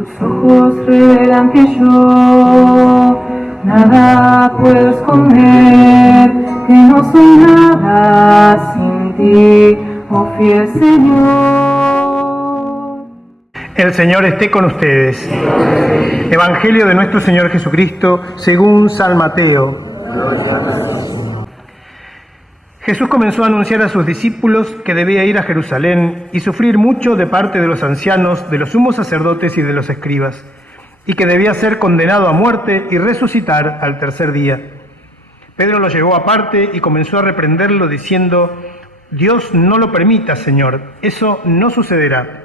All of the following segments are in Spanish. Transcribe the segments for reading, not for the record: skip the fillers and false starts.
Tus ojos revelan que yo nada puedo esconder, que no soy nada sin ti, oh fiel Señor. El Señor esté con ustedes. Evangelio de nuestro Señor Jesucristo según San Mateo. Jesús comenzó a anunciar a sus discípulos que debía ir a Jerusalén y sufrir mucho de parte de los ancianos, de los sumos sacerdotes y de los escribas, y que debía ser condenado a muerte y resucitar al tercer día. Pedro lo llevó aparte y comenzó a reprenderlo diciendo: Dios no lo permita, Señor, eso no sucederá.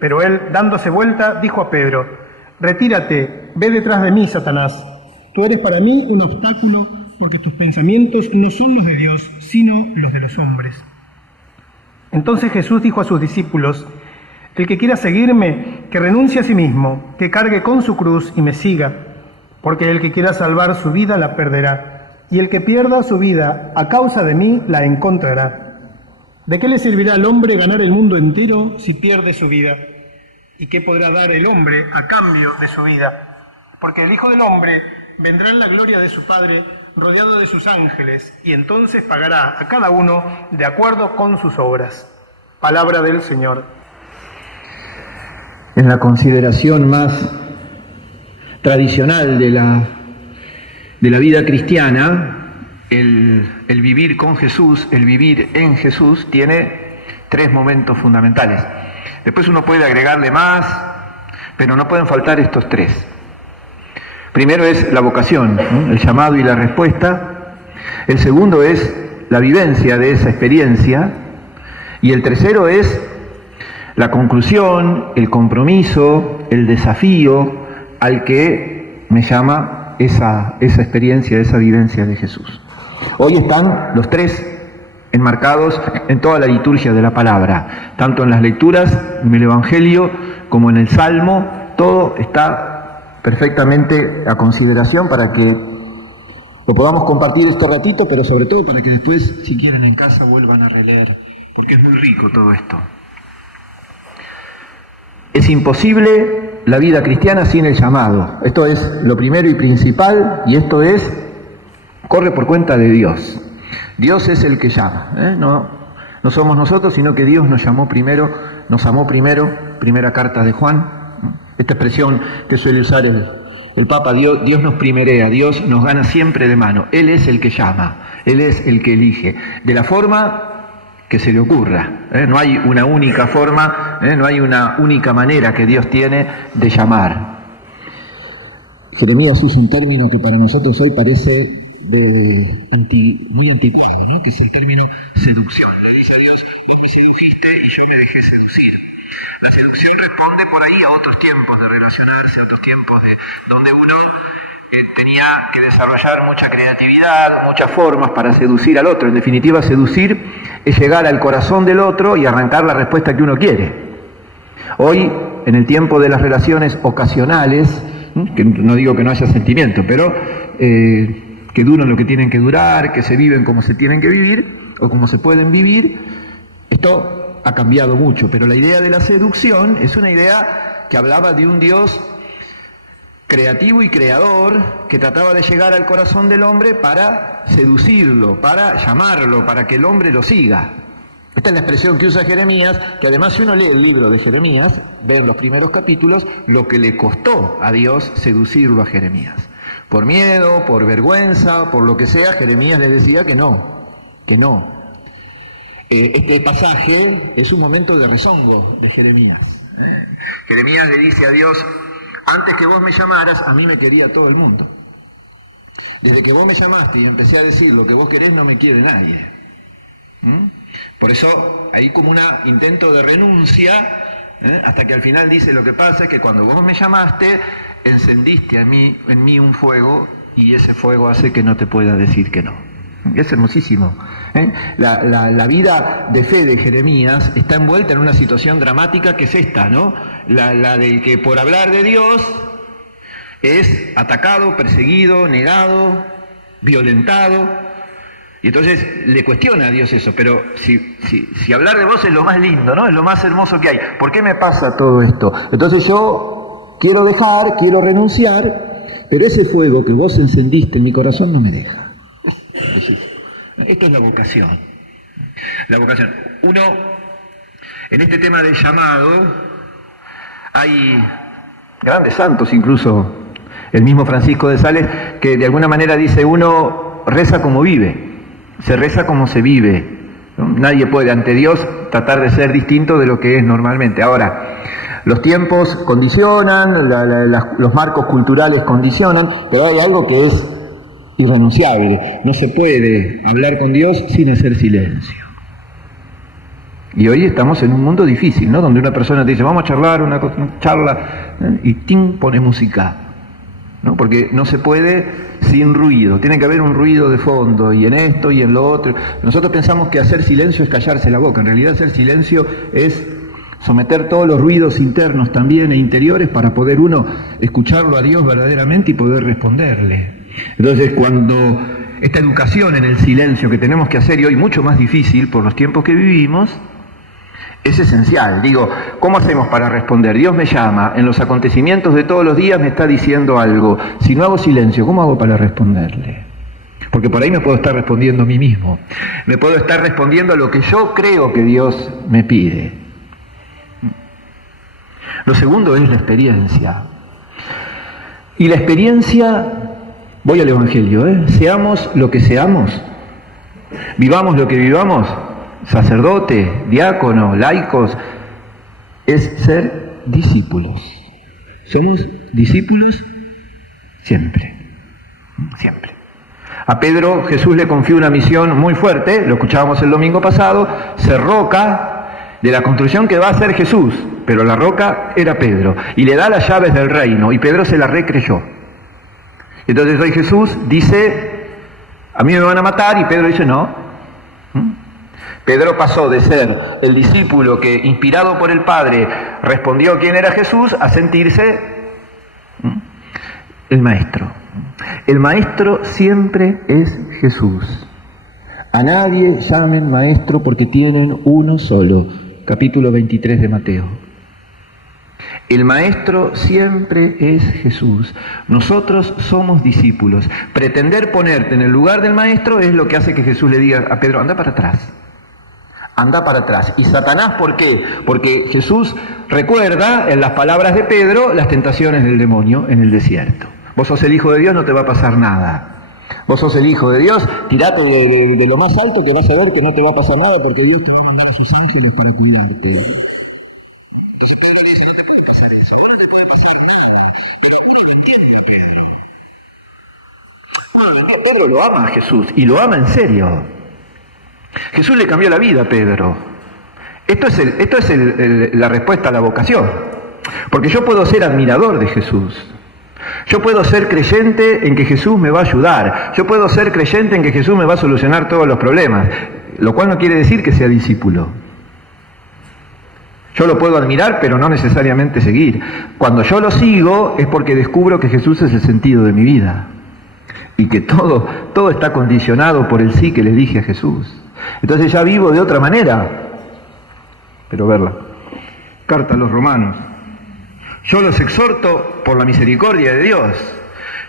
Pero él, dándose vuelta, dijo a Pedro: Retírate, ve detrás de mí, Satanás. Tú eres para mí un obstáculo porque tus pensamientos no son los de Dios, sino los de los hombres. Entonces Jesús dijo a sus discípulos: El que quiera seguirme, que renuncie a sí mismo, que cargue con su cruz y me siga, porque el que quiera salvar su vida la perderá, y el que pierda su vida a causa de mí la encontrará. ¿De qué le servirá al hombre ganar el mundo entero si pierde su vida? ¿Y qué podrá dar el hombre a cambio de su vida? Porque el Hijo del Hombre vendrá en la gloria de su Padre, rodeado de sus ángeles, y entonces pagará a cada uno de acuerdo con sus obras. Palabra del Señor. En la consideración más tradicional de la vida cristiana, el vivir con Jesús, el vivir en Jesús, tiene tres momentos fundamentales. Después uno puede agregarle más, pero no pueden faltar estos tres. Primero es la vocación, ¿no? El llamado y la respuesta. El segundo es la vivencia de esa experiencia. Y el tercero es la conclusión, el compromiso, el desafío al que me llama esa experiencia, esa vivencia de Jesús. Hoy están los tres enmarcados en toda la liturgia de la palabra, tanto en las lecturas, en el Evangelio, como en el Salmo. Todo está perfectamente a consideración para que lo podamos compartir este ratito, pero sobre todo para que después, si quieren en casa, vuelvan a releer, porque es muy rico todo esto. Es imposible la vida cristiana sin el llamado. Esto es lo primero y principal, y esto corre por cuenta de Dios. Dios es el que llama, no somos nosotros, sino que Dios nos amó primero, primera carta de Juan. Esta expresión que suele usar el Papa: Dios nos primerea, Dios nos gana siempre de mano. Él es el que llama, Él es el que elige, de la forma que se le ocurra. No hay una única forma, no hay una única manera que Dios tiene de llamar. Jeremías usa un término que para nosotros hoy parece muy anticuado, ¿no? Que es el término seducción. Le dice a Dios: vos me sedujiste y yo me dejé seducir. La seducción responde por ahí a otros tiempos de relacionarse, a otros tiempos donde uno tenía que desarrollar mucha creatividad, muchas formas para seducir al otro. En definitiva, seducir es llegar al corazón del otro y arrancar la respuesta que uno quiere. Hoy, en el tiempo de las relaciones ocasionales, que no digo que no haya sentimiento, pero que duran lo que tienen que durar, que se viven como se tienen que vivir o como se pueden vivir, esto ha cambiado mucho, pero la idea de la seducción es una idea que hablaba de un Dios creativo y creador que trataba de llegar al corazón del hombre para seducirlo, para llamarlo, para que el hombre lo siga. Esta es la expresión que usa Jeremías, que además si uno lee el libro de Jeremías, ve en los primeros capítulos lo que le costó a Dios seducirlo a Jeremías. Por miedo, por vergüenza, por lo que sea, Jeremías le decía que no. Este pasaje es un momento de rezongo de Jeremías. Jeremías le dice a Dios: antes que vos me llamaras, a mí me quería todo el mundo. Desde que vos me llamaste y empecé a decir lo que vos querés, no me quiere nadie. Por eso hay como un intento de renuncia, hasta que al final dice: lo que pasa es que cuando vos me llamaste, encendiste en mí un fuego, y ese fuego hace que no te pueda decir que no. Es hermosísimo. La vida de fe de Jeremías está envuelta en una situación dramática que es esta, ¿no? La del que por hablar de Dios es atacado, perseguido, negado, violentado. Y entonces le cuestiona a Dios eso: pero si hablar de vos es lo más lindo, ¿no? Es lo más hermoso que hay, ¿por qué me pasa todo esto? Entonces yo quiero dejar, quiero renunciar, pero ese fuego que vos encendiste en mi corazón no me deja. Es bellísimo. Esto es la vocación. La vocación. Uno, en este tema del llamado, hay grandes santos, incluso el mismo Francisco de Sales, que de alguna manera dice, uno reza como vive, se reza como se vive, ¿no? Nadie puede ante Dios tratar de ser distinto de lo que es normalmente. Ahora, los tiempos condicionan, los marcos culturales condicionan, pero hay algo que es irrenunciable. No se puede hablar con Dios sin hacer silencio. Y hoy estamos en un mundo difícil, ¿no? Donde una persona te dice, vamos a charlar, una charla, y ¡ting! Pone música, ¿no? Porque no se puede sin ruido, tiene que haber un ruido de fondo, y en esto y en lo otro. Nosotros pensamos que hacer silencio es callarse la boca. En realidad hacer silencio es someter todos los ruidos internos también e interiores para poder uno escucharlo a Dios verdaderamente y poder responderle. Entonces, cuando esta educación en el silencio que tenemos que hacer, y hoy mucho más difícil por los tiempos que vivimos, es esencial. Digo, ¿cómo hacemos para responder? Dios me llama, en los acontecimientos de todos los días me está diciendo algo. Si no hago silencio, ¿cómo hago para responderle? Porque por ahí me puedo estar respondiendo a mí mismo. Me puedo estar respondiendo a lo que yo creo que Dios me pide. Lo segundo es la experiencia. Y la experiencia, voy al Evangelio, seamos lo que seamos, vivamos lo que vivamos, sacerdote, diácono, laicos, es ser discípulos. Somos discípulos siempre, siempre. A Pedro Jesús le confió una misión muy fuerte, lo escuchábamos el domingo pasado, ser roca de la construcción que va a hacer Jesús, pero la roca era Pedro, y le da las llaves del reino, y Pedro se la recreyó. Entonces hoy Jesús dice, a mí me van a matar, y Pedro dice, no. Pedro pasó de ser el discípulo que, inspirado por el Padre, respondió quién era Jesús, a sentirse el maestro. El maestro siempre es Jesús. A nadie llamen maestro porque tienen uno solo. Capítulo 23 de Mateo. El maestro siempre es Jesús. Nosotros somos discípulos. Pretender ponerte en el lugar del maestro es lo que hace que Jesús le diga a Pedro, anda para atrás. Anda para atrás. ¿Y Satanás por qué? Porque Jesús recuerda en las palabras de Pedro las tentaciones del demonio en el desierto. Vos sos el Hijo de Dios, no te va a pasar nada. Vos sos el Hijo de Dios, tirate de lo más alto que vas a ver que no te va a pasar nada porque Dios te va a mandar a sus ángeles para cuidarte. Entonces Pedro le dice, no te puede pasar eso, a vos no te puede pasar nada. Pero uno lo entiende a Pedro. Uno lo entiende. Pedro lo ama a Jesús y lo ama en serio. Jesús le cambió la vida a Pedro. Esto es la respuesta a la vocación. Porque yo puedo ser admirador de Jesús. Yo puedo ser creyente en que Jesús me va a ayudar. Yo puedo ser creyente en que Jesús me va a solucionar todos los problemas. Lo cual no quiere decir que sea discípulo. Yo lo puedo admirar, pero no necesariamente seguir. Cuando yo lo sigo es porque descubro que Jesús es el sentido de mi vida. Y que todo está condicionado por el sí que le dije a Jesús. Entonces ya vivo de otra manera. Pero verla. Carta a los Romanos. Yo los exhorto por la misericordia de Dios.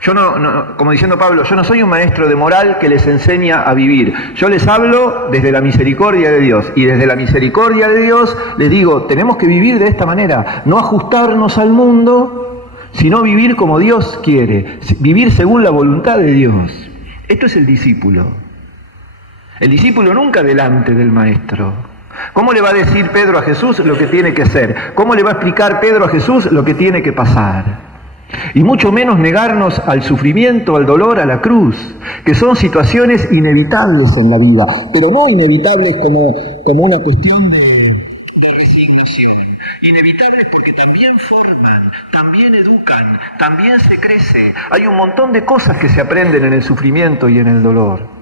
Yo no, como diciendo Pablo, yo no soy un maestro de moral que les enseña a vivir. Yo les hablo desde la misericordia de Dios. Y desde la misericordia de Dios les digo, tenemos que vivir de esta manera. No ajustarnos al mundo, sino vivir como Dios quiere. Vivir según la voluntad de Dios. Esto es el discípulo. El discípulo nunca delante del maestro. ¿Cómo le va a decir Pedro a Jesús lo que tiene que hacer? ¿Cómo le va a explicar Pedro a Jesús lo que tiene que pasar? Y mucho menos negarnos al sufrimiento, al dolor, a la cruz, que son situaciones inevitables en la vida, pero no inevitables como una cuestión de resignación. Inevitables porque también forman, también educan, también se crece. Hay un montón de cosas que se aprenden en el sufrimiento y en el dolor.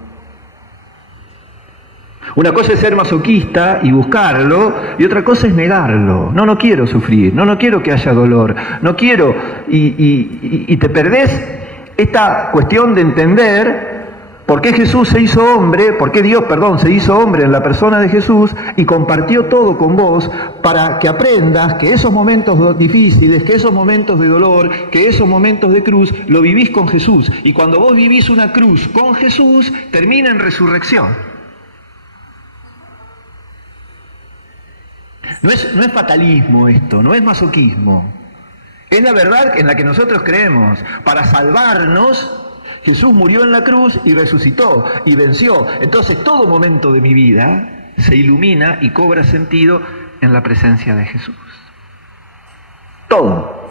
Una cosa es ser masoquista y buscarlo, y otra cosa es negarlo. No quiero sufrir, no quiero que haya dolor, no quiero, y te perdés esta cuestión de entender ¿Por qué Jesús se hizo hombre? ¿Por qué Dios, se hizo hombre en la persona de Jesús y compartió todo con vos para que aprendas que esos momentos difíciles, que esos momentos de dolor, que esos momentos de cruz, lo vivís con Jesús? Y cuando vos vivís una cruz con Jesús, termina en resurrección. No es fatalismo esto, no es masoquismo. Es la verdad en la que nosotros creemos. Para salvarnos, Jesús murió en la cruz y resucitó y venció. Entonces todo momento de mi vida se ilumina y cobra sentido en la presencia de Jesús. Todo.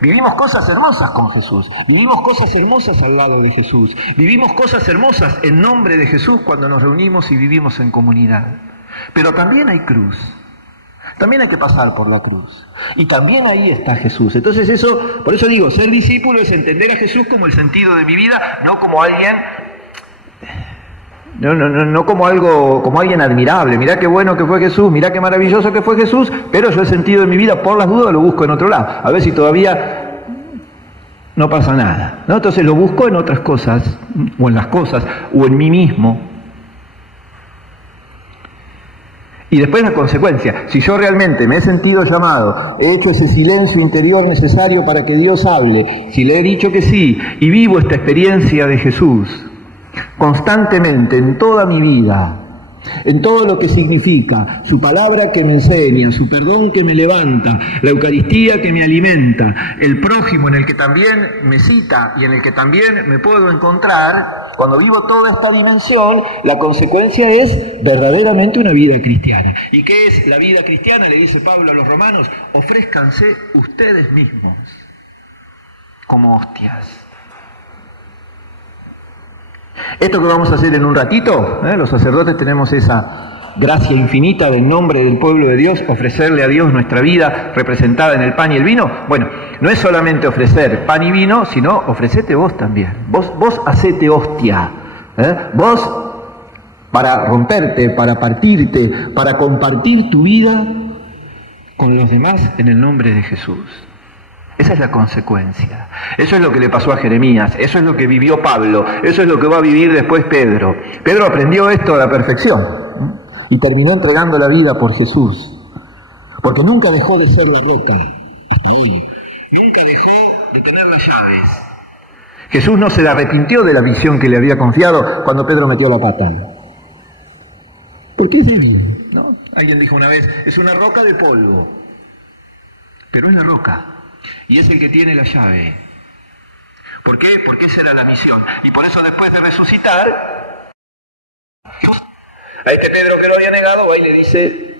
Vivimos cosas hermosas con Jesús, vivimos cosas hermosas al lado de Jesús, vivimos cosas hermosas en nombre de Jesús cuando nos reunimos y vivimos en comunidad. Pero también hay cruz. También hay que pasar por la cruz. Y también ahí está Jesús. Entonces eso, por eso digo, ser discípulo es entender a Jesús como el sentido de mi vida, no como alguien, no como algo, como alguien admirable. Mirá qué bueno que fue Jesús, mirá qué maravilloso que fue Jesús, pero yo el sentido de mi vida, por las dudas, lo busco en otro lado. A ver si todavía no pasa nada, ¿no? Entonces lo busco en otras cosas, o en las cosas, o en mí mismo. Y después la consecuencia, si yo realmente me he sentido llamado, he hecho ese silencio interior necesario para que Dios hable, si le he dicho que sí y vivo esta experiencia de Jesús constantemente en toda mi vida, en todo lo que significa su palabra que me enseña, su perdón que me levanta, la Eucaristía que me alimenta, el prójimo en el que también me cita y en el que también me puedo encontrar. Cuando vivo toda esta dimensión, la consecuencia es verdaderamente una vida cristiana. ¿Y qué es la vida cristiana? Le dice Pablo a los romanos: ofrézcanse ustedes mismos como hostias. Esto que vamos a hacer en un ratito, los sacerdotes tenemos esa gracia infinita del nombre del pueblo de Dios, ofrecerle a Dios nuestra vida representada en el pan y el vino. Bueno, no es solamente ofrecer pan y vino, sino ofrecete vos también. Vos hacete hostia. Vos, para romperte, para partirte, para compartir tu vida con los demás en el nombre de Jesús. Esa es la consecuencia. Eso es lo que le pasó a Jeremías, eso es lo que vivió Pablo, eso es lo que va a vivir después Pedro. Pedro aprendió esto a la perfección y terminó entregando la vida por Jesús, porque nunca dejó de ser la roca, hasta hoy, nunca dejó de tener las llaves. Jesús no se arrepintió de la visión que le había confiado cuando Pedro metió la pata, porque es débil, ¿no? Alguien dijo una vez, es una roca de polvo, pero es la roca, y es el que tiene la llave. ¿Por qué? Porque esa era la misión, y por eso después de resucitar, Jesús, a este Pedro que lo había negado, va y le dice: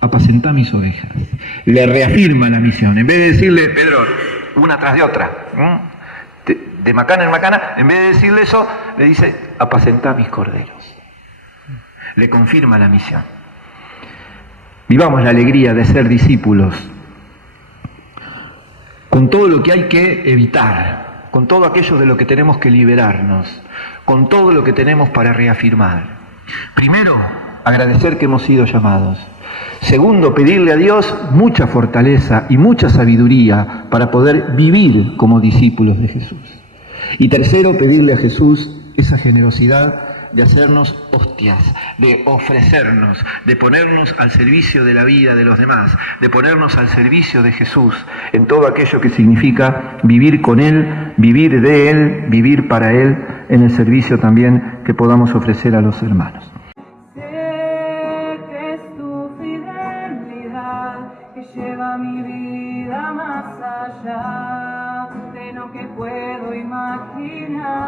apacentá mis ovejas. Le reafirma la misión. En vez de decirle, Pedro, una tras de otra, de macana en macana, en vez de decirle eso, le dice: apacentá mis corderos. Le confirma la misión. Vivamos la alegría de ser discípulos, con todo lo que hay que evitar, con todo aquello de lo que tenemos que liberarnos, con todo lo que tenemos para reafirmar. Primero, agradecer que hemos sido llamados. Segundo, pedirle a Dios mucha fortaleza y mucha sabiduría para poder vivir como discípulos de Jesús. Y tercero, pedirle a Jesús esa generosidad de hacernos hostias, de ofrecernos, de ponernos al servicio de la vida de los demás, de ponernos al servicio de Jesús en todo aquello que significa vivir con Él, vivir de Él, vivir para Él, en el servicio también que podamos ofrecer a los hermanos. Sé que es tu fidelidad que lleva mi vida más allá de lo que puedo imaginar.